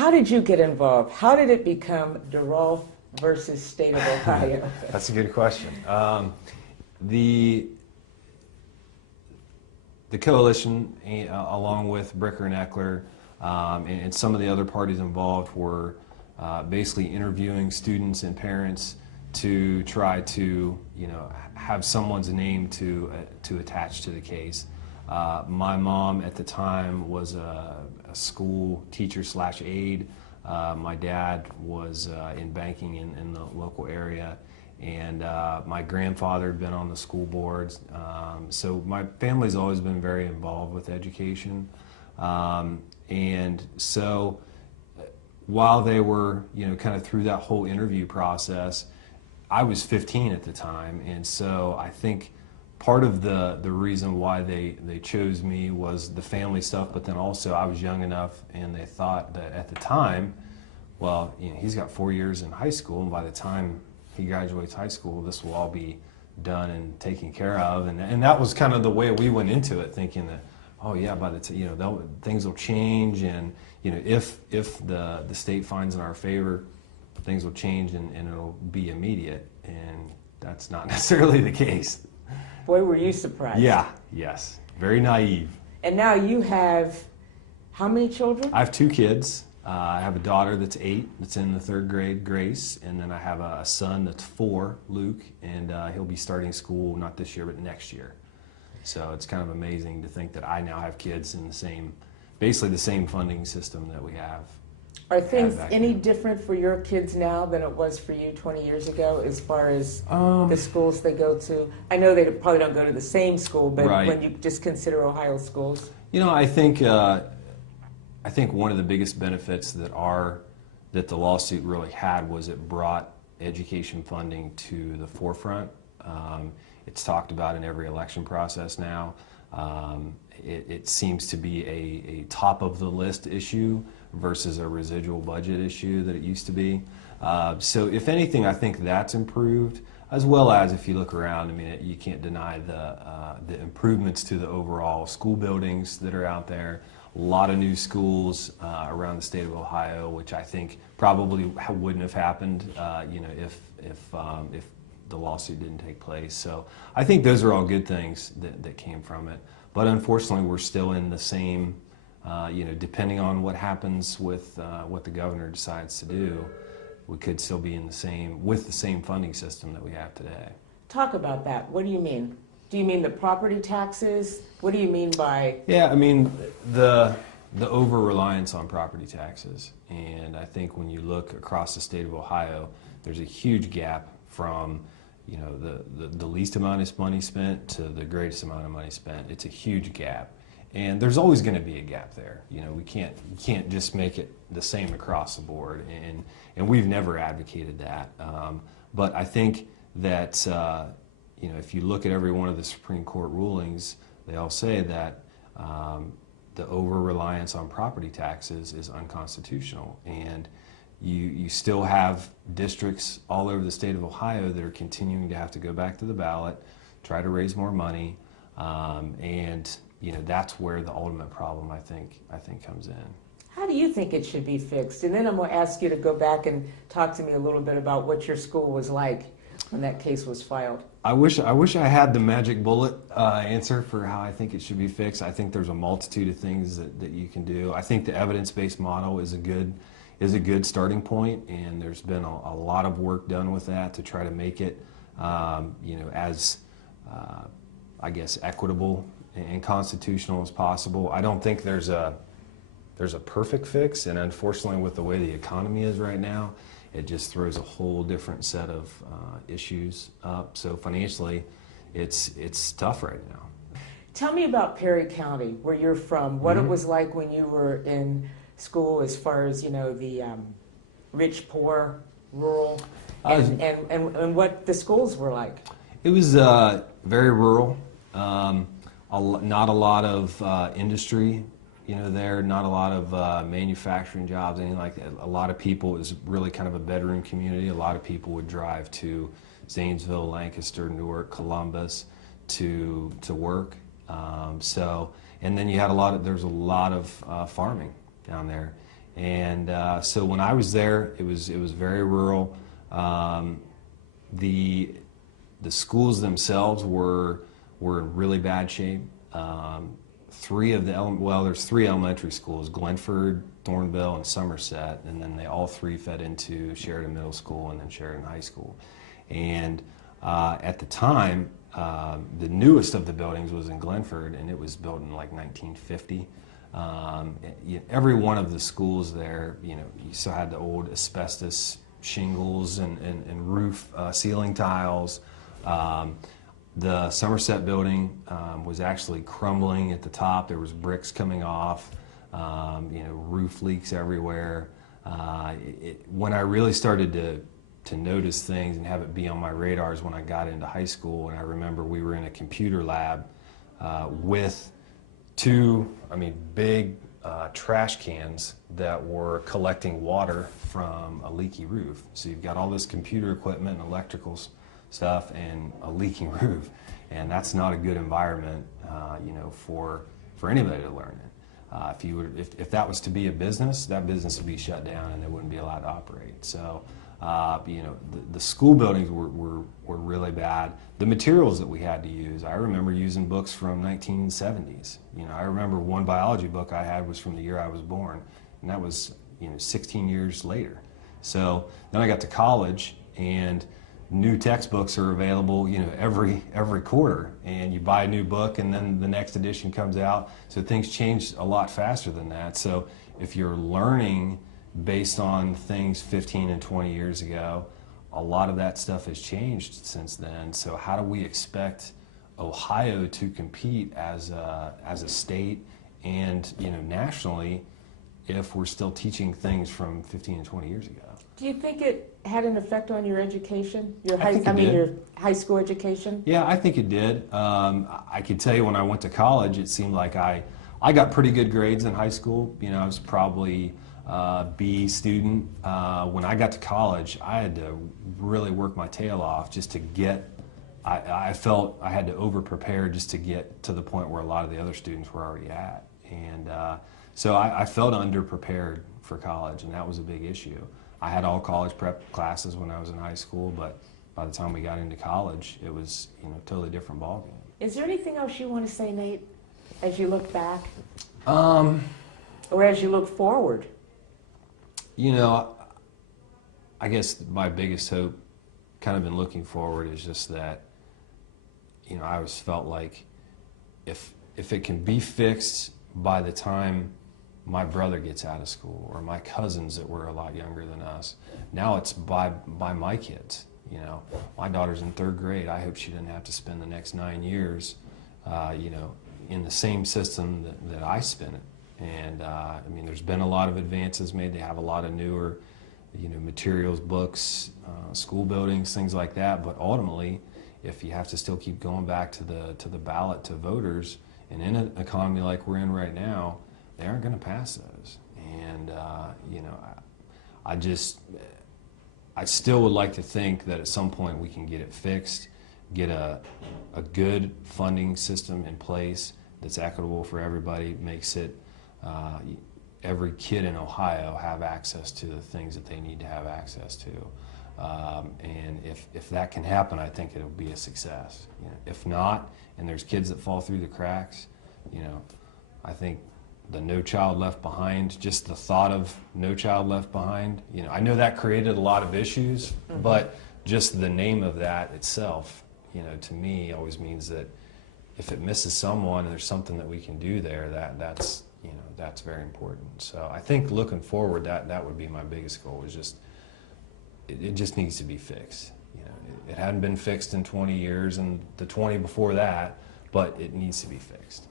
How did you get involved? How did it become DeRolph versus State of Ohio? That's a good question. The coalition, along with Bricker and Eckler, and some of the other parties involved, were basically interviewing students and parents to try to, have someone's name to attach to the case. My mom at the time was a school teacher / aide. My dad was in banking in the local area, and my grandfather had been on the school boards. So my family's always been very involved with education. And so while they were, kind of through that whole interview process, I was 15 at the time, and so I think part of the reason why they chose me was the family stuff, but then also I was young enough, and they thought that at the time, well, he's got 4 years in high school, and by the time he graduates high school, this will all be done and taken care of, and that was kind of the way we went into it, thinking that, oh yeah, by the time, things will change, and if the state finds in our favor, things will change and it'll be immediate, and that's not necessarily the case. Boy, were you surprised. Yeah, yes, very naive. And now you have how many children? I have 2 kids. I have a daughter that's 8, that's in the 3rd grade, Grace, and then I have a son that's 4, Luke, and he'll be starting school not this year but next year. So it's kind of amazing to think that I now have kids in basically the same funding system that we have. Are things any different for your kids now than it was for you 20 years ago as far as the schools they go to? I know they probably don't go to the same school, but right. When you just consider Ohio schools. I think one of the biggest benefits that the lawsuit really had was it brought education funding to the forefront. It's talked about in every election process now. It seems to be a top of the list issue versus a residual budget issue that it used to be. So if anything, I think that's improved, as well as if you look around, you can't deny the improvements to the overall school buildings that are out there. A lot of new schools around the state of Ohio, which I think probably wouldn't have happened, if the lawsuit didn't take place. So I think those are all good things that came from it. But unfortunately, we're still in the same, depending on what happens with what the governor decides to do, we could still be with the same funding system that we have today. Talk about that. What do you mean? Do you mean the property taxes? What do you mean by? Yeah, the over-reliance on property taxes. And I think when you look across the state of Ohio, there's a huge gap from the least amount of money spent to the greatest amount of money spent. It's a huge gap, and there's always going to be a gap there. You can't just make it the same across the board, and we've never advocated that. But I think that if you look at every one of the Supreme Court rulings, they all say that the over-reliance on property taxes is unconstitutional, and you still have districts all over the state of Ohio that are continuing to have to go back to the ballot, try to raise more money, and that's where the ultimate problem I think comes in. How do you think it should be fixed? And then I'm going to ask you to go back and talk to me a little bit about what your school was like when that case was filed. I wish I had the magic bullet answer for how I think it should be fixed. I think there's a multitude of things that you can do. I think the evidence-based model is a good starting point, and there's been a lot of work done with that to try to make it, as I guess equitable and constitutional as possible. I don't think there's a perfect fix, and unfortunately, with the way the economy is right now, it just throws a whole different set of issues up. So financially, it's tough right now. Tell me about Perry County, where you're from. What it was like when you were in school, as far as the rich, poor, rural, and what the schools were like. It was very rural. Not a lot of industry. There, not a lot of manufacturing jobs, anything like that. A lot of people, it was really kind of a bedroom community. A lot of people would drive to Zanesville, Lancaster, Newark, Columbus to work. And then you had there's a lot of farming down there. And so when I was there, it was very rural. The schools themselves were in really bad shape. There's three elementary schools: Glenford, Thornville, and Somerset, and then they all three fed into Sheridan Middle School and then Sheridan High School. And at the time, the newest of the buildings was in Glenford, and it was built in like 1950. Every one of the schools there, you still had the old asbestos shingles and roof ceiling tiles. The Somerset building was actually crumbling at the top. There was bricks coming off, roof leaks everywhere. When I really started to notice things and have it be on my radars when I got into high school, and I remember we were in a computer lab with two, big trash cans that were collecting water from a leaky roof. So you've got all this computer equipment and electrical stuff and a leaking roof, and that's not a good environment, for anybody to learn in. If that was to be a business, that business would be shut down and they wouldn't be allowed to operate. So, the school buildings were really bad. The materials that we had to use, I remember using books from 1970s. I remember one biology book I had was from the year I was born, and that was 16 years later. So then I got to college, and new textbooks are available, every quarter, and you buy a new book and then the next edition comes out. So things change a lot faster than that. So if you're learning based on things 15 and 20 years ago, a lot of that stuff has changed since then. So how do we expect Ohio to compete as a state and nationally if we're still teaching things from 15 and 20 years ago? Do you think it had an effect on your education? Your high school education? Yeah, I think it did. I could tell you when I went to college, it seemed like I got pretty good grades in high school. I was probably B student. When I got to college, I had to really work my tail off just to get, I felt I had to over-prepare just to get to the point where a lot of the other students were already at. And so I felt under-prepared for college, and that was a big issue. I had all college prep classes when I was in high school, but by the time we got into college, it was a totally different ballgame. Is there anything else you want to say, Nate, as you look back? Or as you look forward? I guess my biggest hope, kind of in looking forward, is just that, I always felt like if it can be fixed by the time my brother gets out of school or my cousins that were a lot younger than us, now it's by my kids. My daughter's in 3rd grade. I hope she didn't have to spend the next 9 years, in the same system that I spent it. And there's been a lot of advances made. They have a lot of newer, materials, books, school buildings, things like that. But ultimately, if you have to still keep going back to the ballot to voters, and in an economy like we're in right now, they aren't going to pass those. And I still would like to think that at some point we can get it fixed, get a good funding system in place that's equitable for everybody, makes it every kid in Ohio have access to the things that they need to have access to. And if that can happen, I think it'll be a success. If not, and there's kids that fall through the cracks, I think the No Child Left Behind, just the thought of No Child Left Behind, I know that created a lot of issues, but just the name of that itself, to me always means that if it misses someone and there's something that we can do there, that's very important. So I think looking forward, that would be my biggest goal, is just, it just needs to be fixed. It hadn't been fixed in 20 years and the 20 before that, but it needs to be fixed.